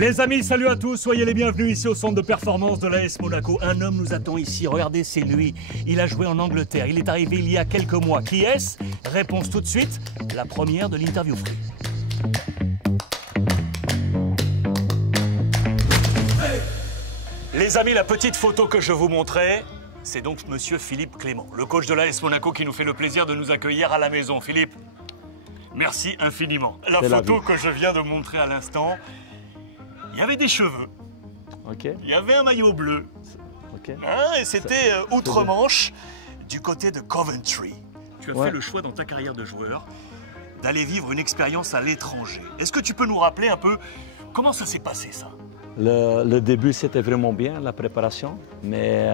Les amis, salut à tous, soyez les bienvenus ici au centre de performance de l'AS Monaco. Un homme nous attend ici, regardez, c'est lui. Il a joué en Angleterre, il est arrivé il y a quelques mois. Qui est-ce? Réponse tout de suite, la première de l'interview free. Les amis, la petite photo que je vous montrais, c'est donc monsieur Philippe Clément, le coach de l'AS Monaco qui nous fait le plaisir de nous accueillir à la maison. Philippe, merci infiniment. La photo que je viens de montrer à l'instant, il y avait des cheveux, il y avait un maillot bleu, et c'était outre-Manche, du côté de Coventry. Tu as fait le choix dans ta carrière de joueur d'aller vivre une expérience à l'étranger. Est-ce que tu peux nous rappeler un peu comment ça s'est passé ça? Le début, c'était vraiment bien, la préparation, mais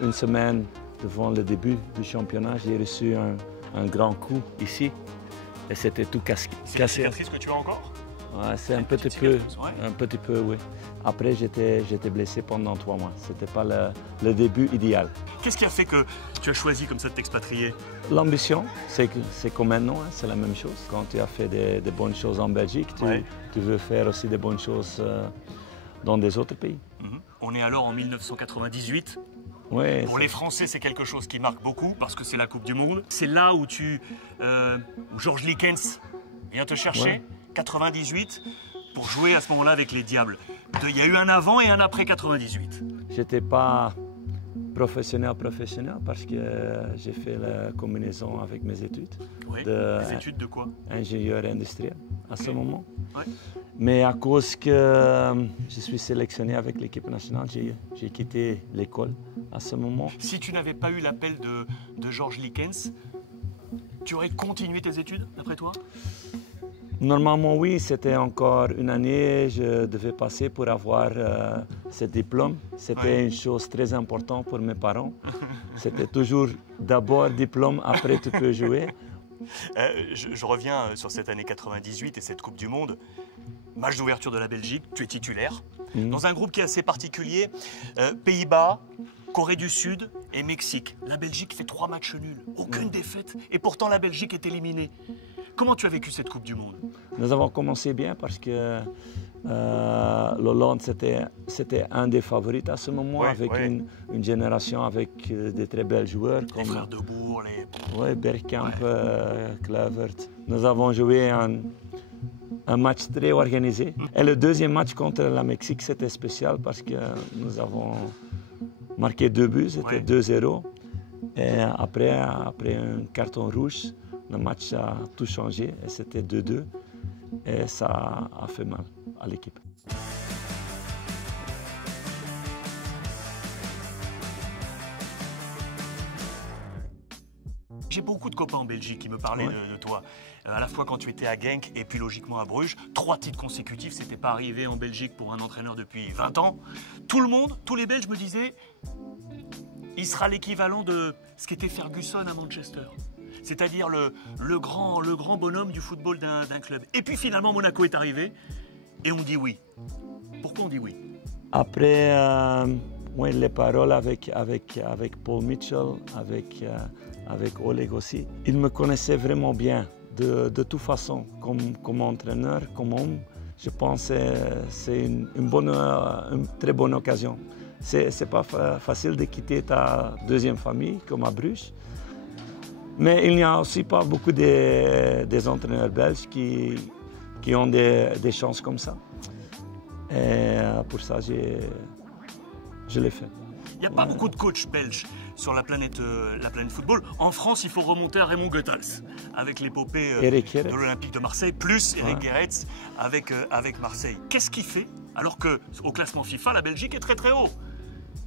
une semaine devant le début du championnat, j'ai reçu un grand coup ici et c'était tout cassé. C'est une cicatrice que tu as encore? Ouais, c'est un petit peu, oui. Après, j'étais blessé pendant 3 mois. C'était pas le début idéal. Qu'est-ce qui a fait que tu as choisi comme ça de t'expatrier? L'ambition, c'est comme maintenant, hein, c'est la même chose. Quand tu as fait des bonnes choses en Belgique, tu veux faire aussi des bonnes choses dans des autres pays. On est alors en 1998. Ouais, pour les Français, c'est quelque chose qui marque beaucoup parce que c'est la Coupe du Monde. C'est là où où Georges Likens vient te chercher, 98, pour jouer à ce moment-là avec les Diables. Il y a eu un avant et un après 98. J'étais pas professionnel parce que j'ai fait la combinaison avec mes études. Oui, les études de quoi? Ingénieur industriel à ce moment. Ouais. Mais à cause que je suis sélectionné avec l'équipe nationale, j'ai quitté l'école à ce moment. Si tu n'avais pas eu l'appel de Georges Likens, tu aurais continué tes études après toi? Normalement, oui, c'était encore une année, je devais passer pour avoir ce diplôme. C'était une chose très importante pour mes parents. C'était toujours d'abord diplôme, après tu peux jouer. Je reviens sur cette année 98 et cette Coupe du Monde. Match d'ouverture de la Belgique, tu es titulaire. Dans un groupe qui est assez particulier, Pays-Bas, Corée du Sud et Mexique. La Belgique fait 3 matchs nuls, aucune défaite, et pourtant la Belgique est éliminée. Comment tu as vécu cette Coupe du Monde? Nous avons commencé bien parce que l'Hollande, c'était un des favoris à ce moment, avec une génération avec de très belles joueurs. Les frères de Boer, Bergkamp, Kluivert. Nous avons joué un match très organisé. Et le deuxième match contre la Mexique, c'était spécial parce que nous avons marqué 2 buts, c'était 2-0. Et après un carton rouge, le match a tout changé et c'était 2-2 et ça a fait mal à l'équipe. J'ai beaucoup de copains en Belgique qui me parlaient de toi, à la fois quand tu étais à Genk et puis logiquement à Bruges. 3 titres consécutifs, c'était pas arrivé en Belgique pour un entraîneur depuis 20 ans. Tout le monde, tous les Belges me disaient, il sera l'équivalent de ce qu'était Ferguson à Manchester. C'est-à-dire le grand bonhomme du football d'un club. Et puis finalement, Monaco est arrivé et on dit oui. Pourquoi on dit oui? Après, les paroles avec Paul Mitchell, avec Oleg aussi, ils me connaissaient vraiment bien. De toute façon, comme entraîneur, comme homme, je pense que c'est une très bonne occasion. C'est pas facile de quitter ta deuxième famille, comme à Bruges. Mais il n'y a aussi pas beaucoup des entraîneurs belges qui ont des chances comme ça. Et pour ça, je l'ai fait. Il n'y a pas beaucoup de coachs belges sur la planète football. En France, il faut remonter à Raymond Goethals, avec l'épopée de l'Olympique de Marseille, plus Eric Gerets avec Marseille. Qu'est-ce qui fait, alors qu'au classement FIFA, la Belgique est très très haut?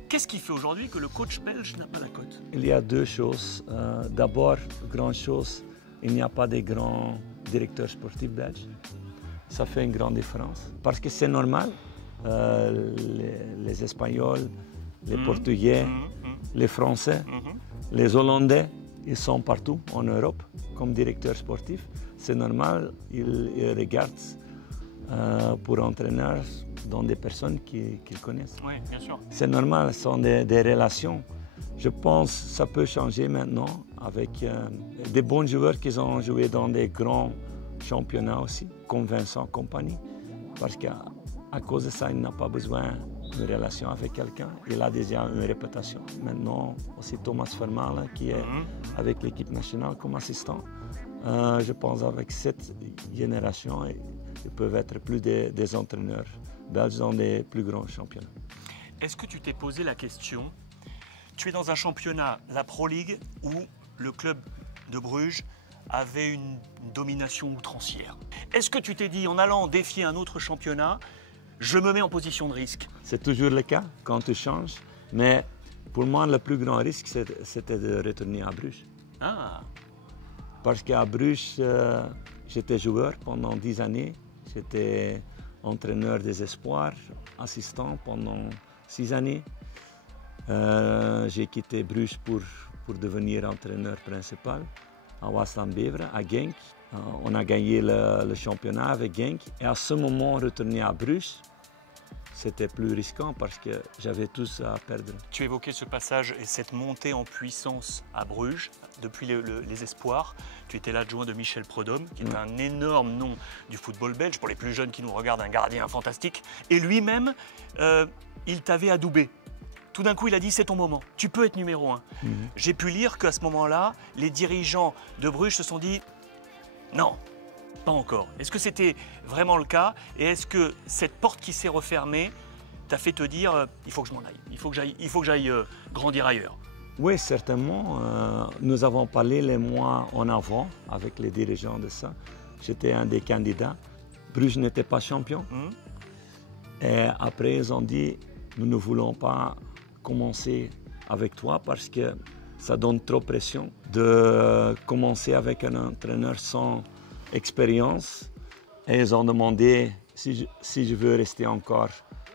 Qu'est-ce qui fait aujourd'hui que le coach belge n'a pas la cote? Il y a 2 choses. D'abord, grande chose, il n'y a pas de grands directeurs sportifs belges. Ça fait une grande différence. Parce que c'est normal, les Espagnols, les Portugais, les Français, les Hollandais, ils sont partout en Europe comme directeurs sportifs. C'est normal, ils regardent pour entraîneurs dans des personnes qu'ils connaissent. Oui, bien sûr. C'est normal, ce sont des relations. Je pense que ça peut changer maintenant avec des bons joueurs qui ont joué dans des grands championnats aussi, comme Vincent Kompany. Parce que À cause de ça, il n'a pas besoin d'une relation avec quelqu'un. Il a déjà une réputation. Maintenant, aussi Thomas Vermaelen, qui est avec l'équipe nationale comme assistant. Je pense qu'avec cette génération, ils peuvent être plus des entraîneurs belges dans les plus grands championnats. Est-ce que tu t'es posé la question, tu es dans un championnat, la Pro League, où le club de Bruges avait une domination outrancière. Est-ce que tu t'es dit, en allant défier un autre championnat, je me mets en position de risque? C'est toujours le cas quand tu changes, mais pour moi, le plus grand risque, c'était de retourner à Bruges. Ah. Parce qu'à Bruges, j'étais joueur pendant 10 années. J'étais entraîneur des espoirs, assistant pendant 6 années. J'ai quitté Bruges pour devenir entraîneur principal à Waasland Beveren, à Genk. On a gagné le championnat avec Genk. Et à ce moment, retourner à Bruges, c'était plus risquant parce que j'avais tout ça à perdre. Tu évoquais ce passage et cette montée en puissance à Bruges, depuis les espoirs. Tu étais l'adjoint de Michel Prudhomme, qui est un énorme nom du football belge. Pour les plus jeunes qui nous regardent, un gardien fantastique. Et lui-même, il t'avait adoubé. Tout d'un coup, il a dit, c'est ton moment, tu peux être numéro 1. J'ai pu lire qu'à ce moment-là, les dirigeants de Bruges se sont dit, non, pas encore. Est-ce que c'était vraiment le cas? Et est-ce que cette porte qui s'est refermée t'a fait te dire, il faut que je m'en aille, il faut que j'aille grandir ailleurs? Oui, certainement. Nous avons parlé les mois en avant avec les dirigeants de ça. J'étais un des candidats. Bruges n'était pas champion. Et après, ils ont dit, nous ne voulons pas commencer avec toi parce que ça donne trop de pression de commencer avec un entraîneur sans expérience. Et ils ont demandé si je veux rester encore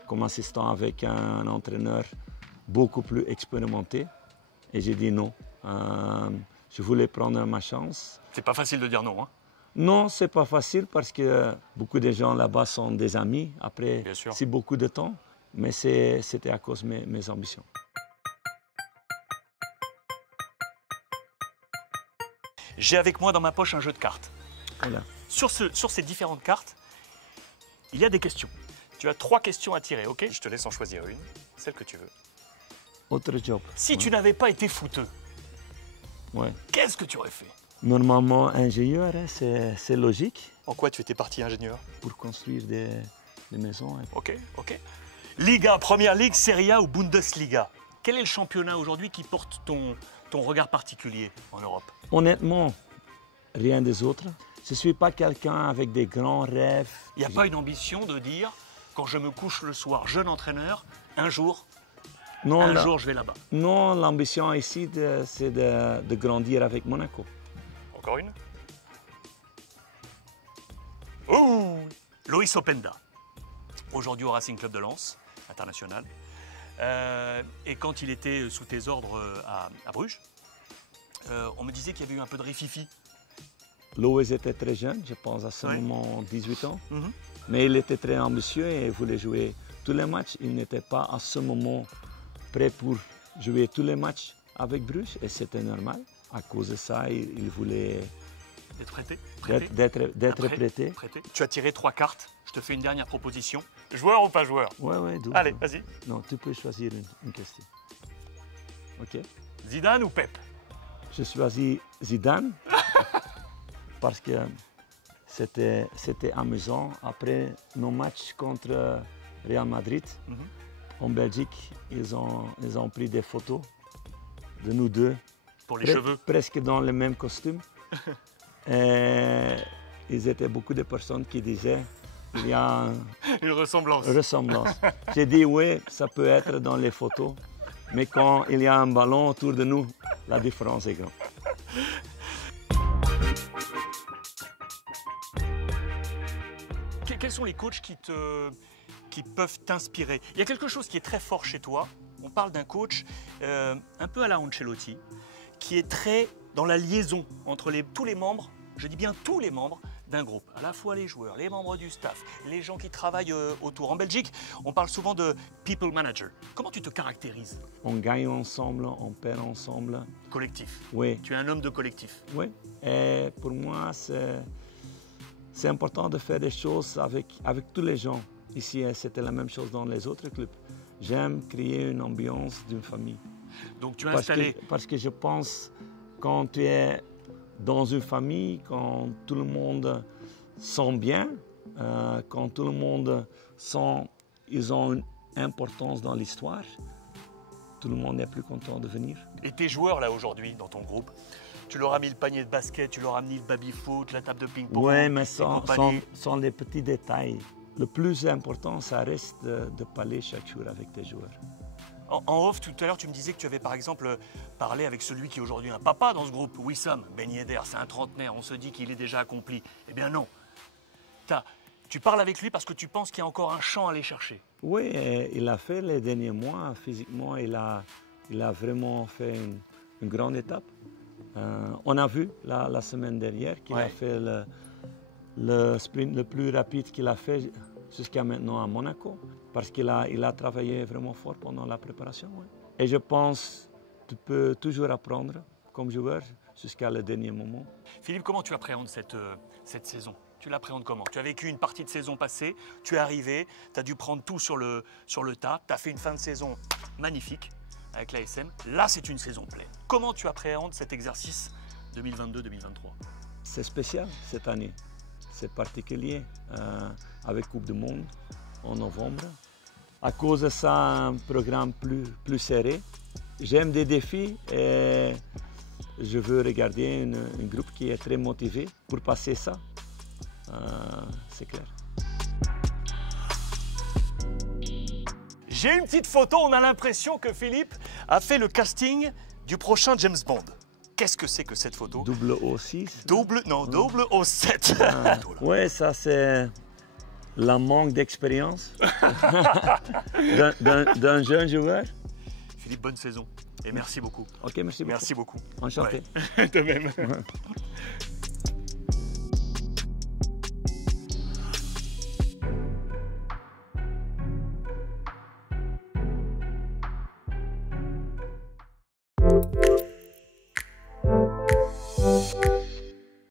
comme assistant avec un entraîneur beaucoup plus expérimenté. Et j'ai dit non. Je voulais prendre ma chance. C'est pas facile de dire non, hein? Non, c'est pas facile parce que beaucoup de gens là-bas sont des amis. Après, c'est beaucoup de temps. Mais c'était à cause de mes ambitions. J'ai avec moi dans ma poche un jeu de cartes. Voilà. Sur ces différentes cartes, il y a des questions. Tu as 3 questions à tirer, ok? Je te laisse en choisir une, celle que tu veux. Autre job. Si tu n'avais pas été footeux, qu'est-ce que tu aurais fait? Normalement, ingénieur, hein, c'est logique. En quoi tu étais parti ingénieur? Pour construire des maisons. Hein. Ok. Liga, Première Ligue, Serie A ou Bundesliga? Quel est le championnat aujourd'hui qui porte ton regard particulier en Europe? Honnêtement, rien des autres. Je ne suis pas quelqu'un avec des grands rêves. Il n'y a pas une ambition de dire, quand je me couche le soir, jeune entraîneur, un jour, je vais là-bas? Non, l'ambition ici, c'est de grandir avec Monaco. Encore une? Oh, Loïs Openda, aujourd'hui au Racing Club de Lens, international. Et quand il était sous tes ordres à Bruges, on me disait qu'il y avait eu un peu de rififi. Loïs était très jeune, je pense à ce moment 18 ans. Mais il était très ambitieux et voulait jouer tous les matchs. Il n'était pas à ce moment prêt pour jouer tous les matchs avec Bruges et c'était normal. À cause de ça, il voulait d'être prêté. D'être prêté. Tu as tiré 3 cartes. Je te fais une dernière proposition. Joueur ou pas joueur? Ouais. Allez, vas-y. Non, tu peux choisir une question. Ok. Zidane ou Pep? Je choisis Zidane parce que c'était amusant. Après nos matchs contre Real Madrid, en Belgique, ils ont pris des photos de nous deux. Pour les cheveux? Presque dans le même costume. Et ils étaient beaucoup de personnes qui disaient qu'il y a une ressemblance. J'ai dit oui, ça peut être dans les photos, mais quand il y a un ballon autour de nous, la différence est grande. Quels sont les coachs qui peuvent t'inspirer? Il y a quelque chose qui est très fort chez toi. On parle d'un coach un peu à la Ancelotti, qui est très dans la liaison entre tous les membres, je dis bien tous les membres d'un groupe, à la fois les joueurs, les membres du staff, les gens qui travaillent autour. En Belgique, on parle souvent de people manager. Comment tu te caractérises? On gagne ensemble, on perd ensemble. Collectif. Oui. Tu es un homme de collectif. Oui. Et pour moi, c'est important de faire des choses avec tous les gens. Ici, c'était la même chose dans les autres clubs. J'aime créer une ambiance d'une famille. Donc tu as installé... Parce que je pense, quand tu es dans une famille, quand tout le monde sent bien, quand tout le monde sent qu'ils ont une importance dans l'histoire, tout le monde est plus content de venir. Et tes joueurs là aujourd'hui dans ton groupe, tu leur as mis le panier de basket, tu leur as mis le baby-foot, la table de ping-pong. Oui, mais sont les petits détails. Le plus important, ça reste de parler chaque jour avec tes joueurs. En off, tout à l'heure, tu me disais que tu avais par exemple parlé avec celui qui est aujourd'hui un papa dans ce groupe, Wissam Ben Yedder, c'est un trentenaire, on se dit qu'il est déjà accompli. Eh bien non, tu parles avec lui parce que tu penses qu'il y a encore un champ à aller chercher. Oui, il a fait les derniers mois, physiquement, il a vraiment fait une grande étape. On a vu la semaine dernière qu'il a fait le sprint le plus rapide qu'il a fait jusqu'à maintenant à Monaco, parce qu'il a travaillé vraiment fort pendant la préparation. Ouais. Et je pense que tu peux toujours apprendre comme joueur jusqu'à le dernier moment. Philippe, comment tu appréhendes cette saison? Tu l'appréhendes comment? Tu as vécu une partie de saison passée, tu es arrivé, tu as dû prendre tout sur le tas, tu as fait une fin de saison magnifique avec l'ASM. Là, c'est une saison pleine. Comment tu appréhendes cet exercice 2022-2023? C'est spécial cette année. C'est particulier, avec Coupe du Monde en novembre. À cause de ça, un programme plus serré. J'aime des défis et je veux regarder un groupe qui est très motivé pour passer ça. C'est clair. J'ai une petite photo, on a l'impression que Philippe a fait le casting du prochain James Bond. Qu'est-ce que c'est que cette photo? 006. Double 07. Oui, ça c'est la manque d'expérience d'un jeune joueur. Philippe, bonne saison et merci beaucoup. Ok, merci beaucoup. Merci beaucoup. Enchanté. Ouais. De même.